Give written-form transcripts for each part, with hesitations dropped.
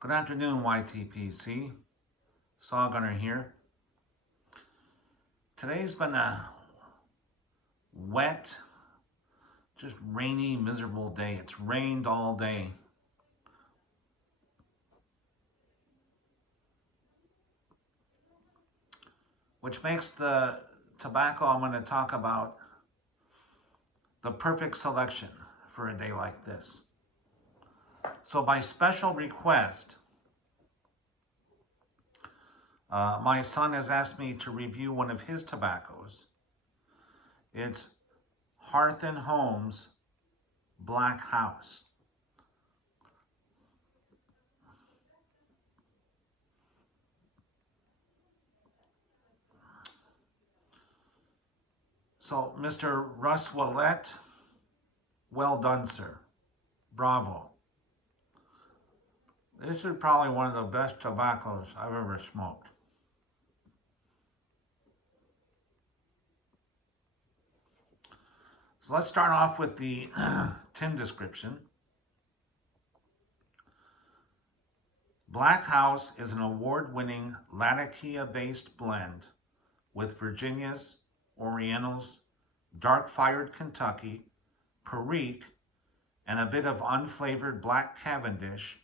Good afternoon, YTPC. Saw Gunner here. Today's been a wet, just rainy, miserable day. It's rained all day. Which makes the tobacco I'm going to talk about the perfect selection for a day like this. So by special request, my son has asked me to review one of his tobaccos. It's Hearth and Home's Black House. So, Mr. Russ Willett, well done, sir. Bravo. This is probably one of the best tobaccos I've ever smoked. So let's start off with the tin description. Black House is an award-winning Latakia-based blend with Virginia's, Oriental's, dark-fired Kentucky, Perique, and a bit of unflavored black Cavendish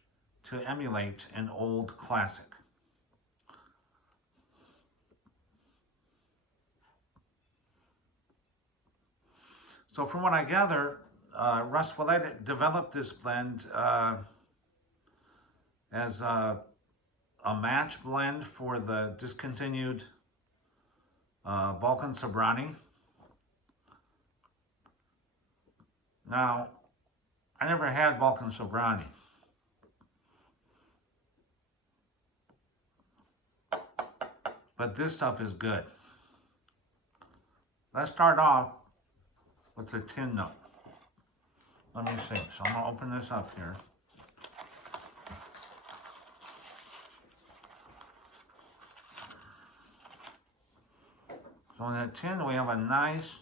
to emulate an old classic. So from what I gather, Russ Willett developed this blend as a match blend for the discontinued Balkan Sobrani. Now, I never had Balkan Sobrani. But this stuff is good. Let's start off with the tin note. Let me see. So I'm going to open this up here. So in the tin we have a nice,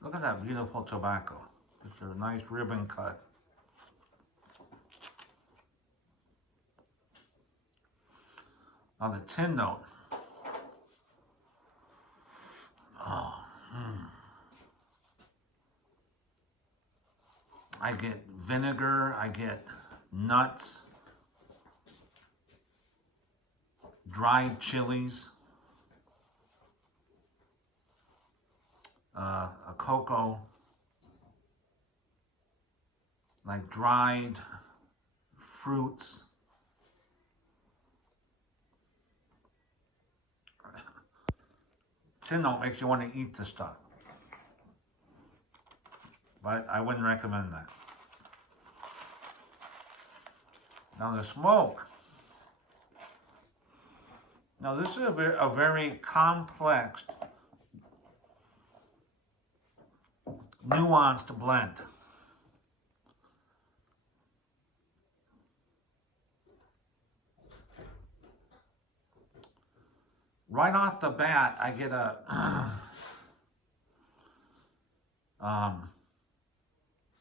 look at that beautiful tobacco. Just a nice ribbon cut. Now the tin note. I get vinegar, I get nuts, dried chilies, a cocoa, like dried fruits. Tin note makes you want to eat the stuff, but I wouldn't recommend that. Now the smoke. Now this is a very complex, nuanced blend. Right off the bat, I get a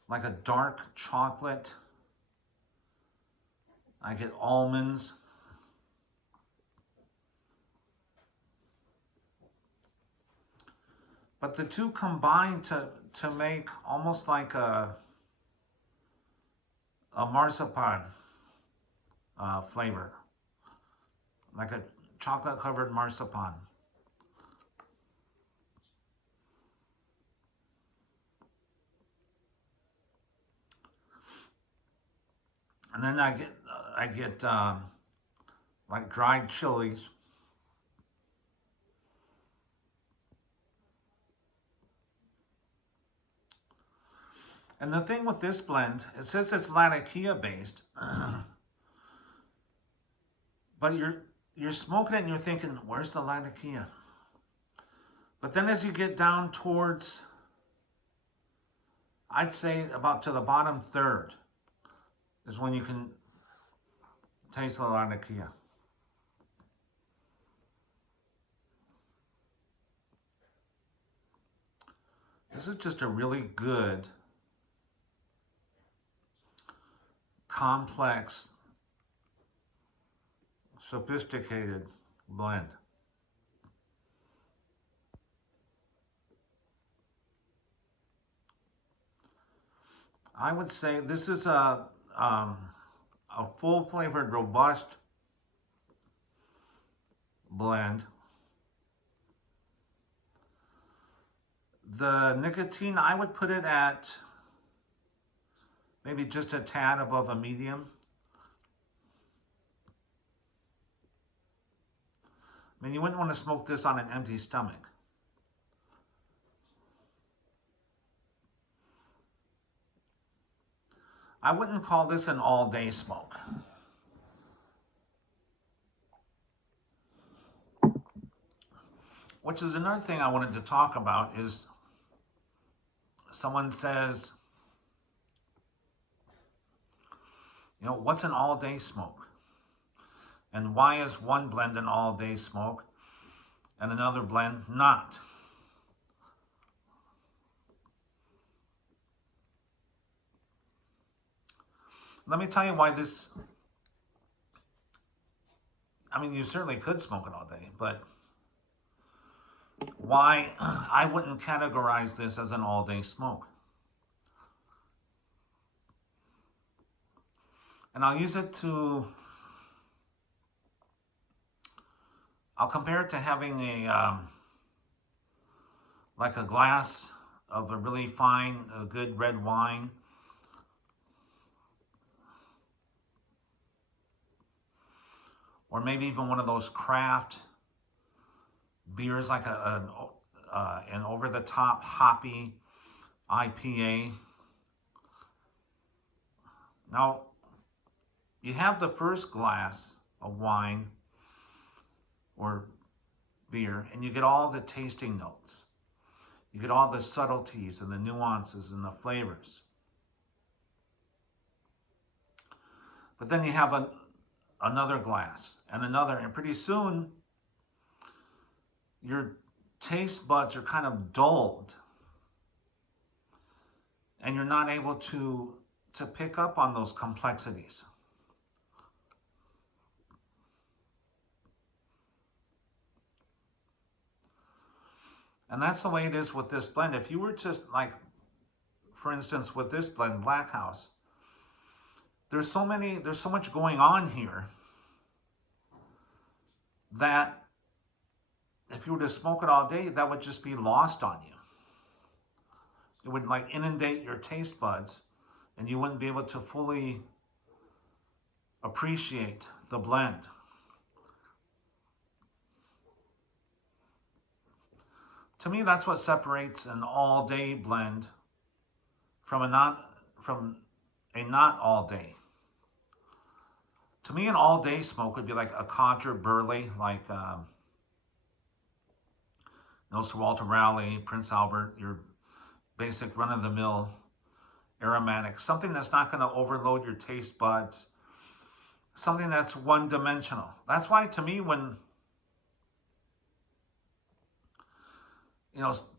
like a dark chocolate. I get almonds. But the two combine to make almost like a marzipan flavor, like a chocolate covered marzipan. And then I get like dried chilies. And the thing with this blend, it says it's Latakia based, but you're smoking it and you're thinking, where's the Latakia? But then as you get down towards, I'd say about to the bottom third, is when you can taste the Latakia. This is just a really good, complex sophisticated blend. I would say this is a full-flavored, robust blend. The nicotine, I would put it at maybe just a tad above a medium. I mean, you wouldn't want to smoke this on an empty stomach. I wouldn't call this an all-day smoke. Which is another thing I wanted to talk about is someone says, you know, what's an all-day smoke? And why is one blend an all-day smoke and another blend not? Let me tell you why this, I mean, you certainly could smoke it all day, but why I wouldn't categorize this as an all-day smoke. And I'll use it to, I'll compare it to having a, like a glass of a really fine, a good red wine. Or maybe even one of those craft beers like an over-the-top hoppy IPA. Now, you have the first glass of wine or beer, and you get all the tasting notes. You get all the subtleties and the nuances and the flavors. But then you have another glass and another, and pretty soon your taste buds are kind of dulled and you're not able to pick up on those complexities. And that's the way it is with this blend. If you were just like, for instance, with this blend, Black House, there's so much going on here that if you were to smoke it all day, that would just be lost on you. It would like inundate your taste buds and you wouldn't be able to fully appreciate the blend. To me, that's what separates an all-day blend from a not all-day. To me, an all-day smoke would be like a Codger Burley, like Sir Walter Raleigh, Prince Albert, your basic run-of-the-mill aromatic, something that's not going to overload your taste buds, something that's one-dimensional. That's why, to me, when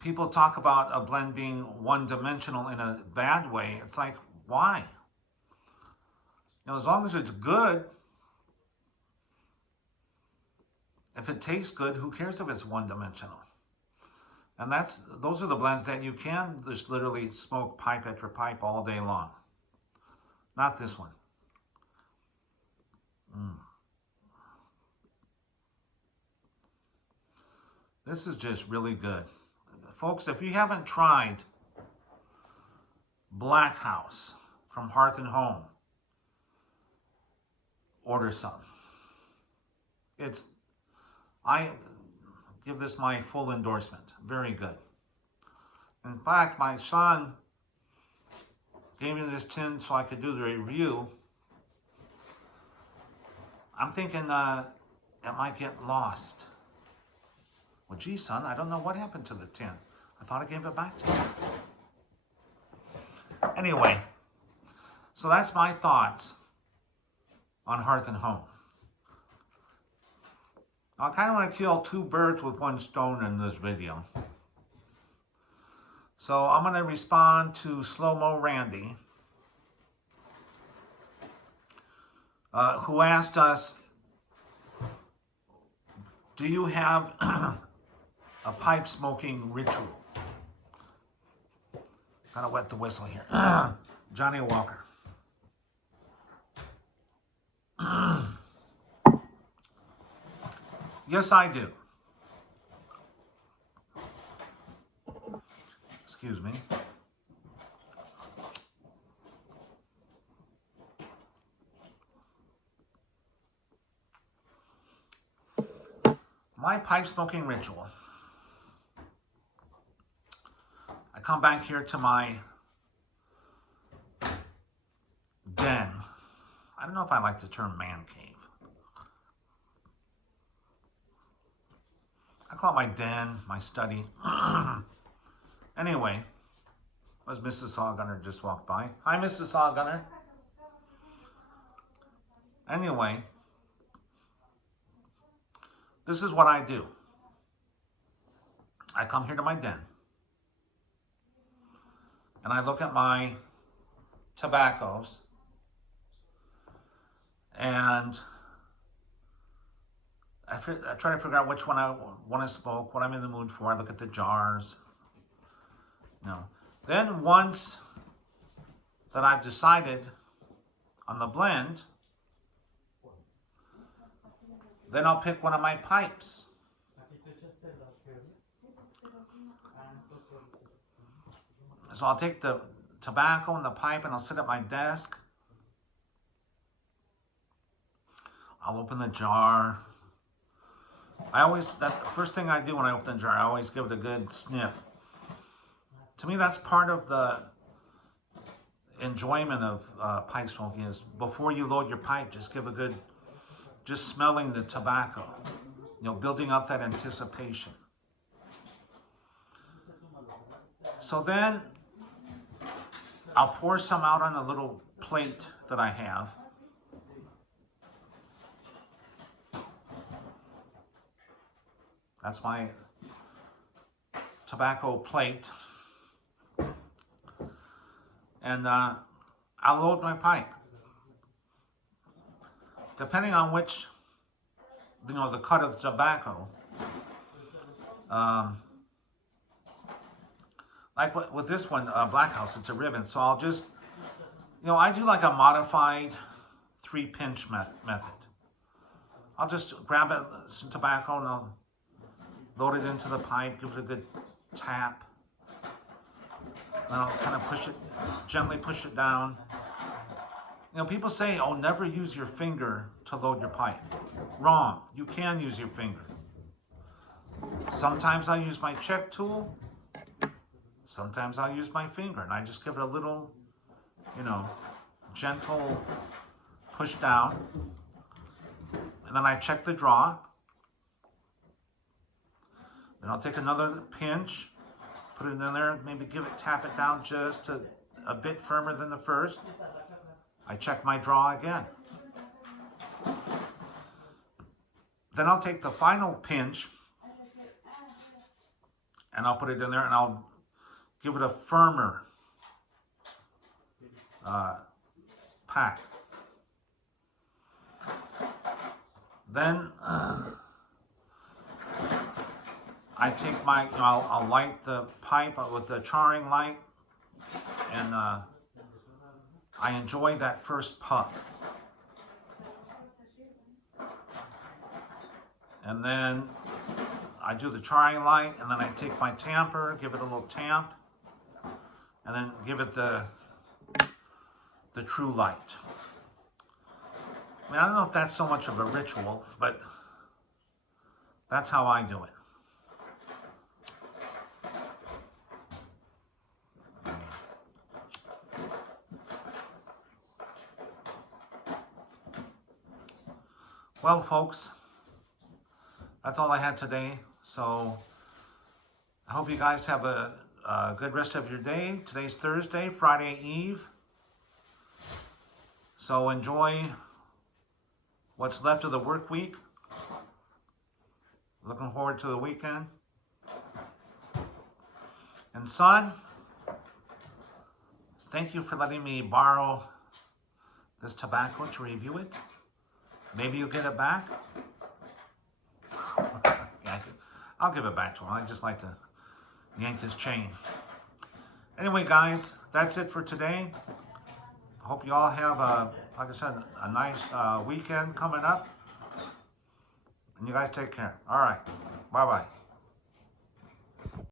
people talk about a blend being one-dimensional in a bad way, it's like, why? As long as it's good, if it tastes good, who cares if it's one-dimensional? And those are the blends that you can just literally smoke pipe after pipe all day long. Not this one. This is just really good. Folks, if you haven't tried Black House from Hearth and Home, order some. I give this my full endorsement. Very good. In fact, my son gave me this tin so I could do the review. I'm thinking it might get lost. Well, gee, son, I don't know what happened to the tin. I thought I gave it back to you. Anyway, so that's my thoughts on Hearth and Home. I kind of want to kill two birds with one stone in this video. So I'm going to respond to Slow Mo Randy, who asked us Do you have a pipe smoking ritual? Gotta wet the whistle here. Johnny Walker. Yes, I do. Excuse me. My pipe smoking ritual. I come back here to my den. I don't know if I like the term man cave. I call it my den, my study. Anyway, was Mrs. Sawgunner just walked by. Hi, Mrs. Sawgunner. Anyway, this is what I do. I come here to my den and I look at my tobaccos and I try to figure out which one I want to smoke, what I'm in the mood for. I look at the jars. Then once that I've decided on the blend, then I'll pick one of my pipes. So I'll take the tobacco and the pipe and I'll sit at my desk. I'll open the jar. That first thing I do when I open the jar, I always give it a good sniff. To me, that's part of the enjoyment of pipe smoking is before you load your pipe, just give a good, just smelling the tobacco, building up that anticipation. So then I'll pour some out on a little plate that I have. That's my tobacco plate. And I'll load my pipe. Depending on which, the cut of the tobacco. Like with this one, Black House, it's a ribbon. So I'll just, I do like a modified 3-pinch method. I'll just grab some tobacco and I'll load it into the pipe, give it a good tap. Then I'll kind of gently push it down. People say, oh, never use your finger to load your pipe. Wrong. You can use your finger. Sometimes I'll use my check tool. Sometimes I'll use my finger. And I just give it a little, gentle push down. And then I check the draw. Then I'll take another pinch, put it in there, maybe tap it down just a bit firmer than the first. I check my draw again. Then I'll take the final pinch and I'll put it in there and I'll give it a firmer pack. Then I take I'll light the pipe with the charring light, and I enjoy that first puff. And then I do the charring light, and then I take my tamper, give it a little tamp, and then give it the true light. I don't know if that's so much of a ritual, but that's how I do it. Well, folks, that's all I had today. So I hope you guys have a good rest of your day. Today's Thursday, Friday Eve. So enjoy what's left of the work week. Looking forward to the weekend. And son, thank you for letting me borrow this tobacco to review it. Maybe you'll get it back. I'll give it back to him. I just like to yank his chain. Anyway, guys, that's it for today. I hope you all have, like I said, a nice weekend coming up. And you guys take care. All right. Bye-bye.